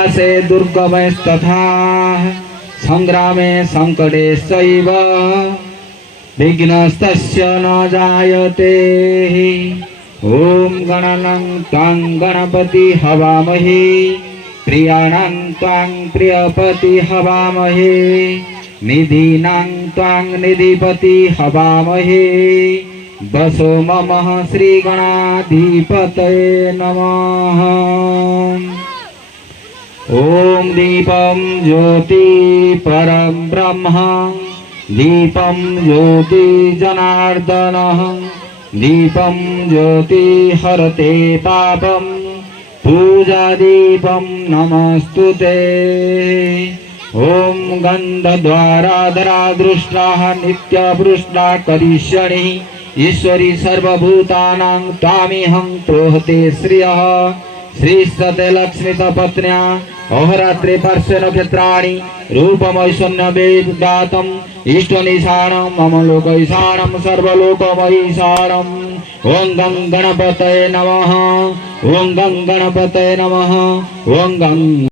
प्रयासे दुर्गमस्तथा संग्रामे संकटेश्चैव विघ्नस्तस्य न जायते। ओम गणानां त्वां गणपति हवामहे प्रियाणां त्वां प्रियपति हवामहे निधीनां त्वां निधिपति हवामहे। बसो मम श्री गणाधिपतये नमः। ओम दीपं ज्योति परं ब्रह्म दीपं ज्योति जनार्दनः दीपं ज्योति हरते पापं पूजा दीपं नमस्तुते। ओम गंधद्वाराधरा दृष्टाः नित्यपृष्टा करिष्यणि ईश्वरी सर्वभूतानां त्वामिहं प्रोहते श्रियः। श्रीसते लक्ष्मीतपत्न्या अहोरात्रे पार्श्वे नक्षत्राणि रूपमैश्वर्यवेदातम् इष्टनिशानं मम लोकैशानं सर्वलोकमैशानम्। ओं गं गणपतये नमः। ओं गं गणपतये नमः। ओं गं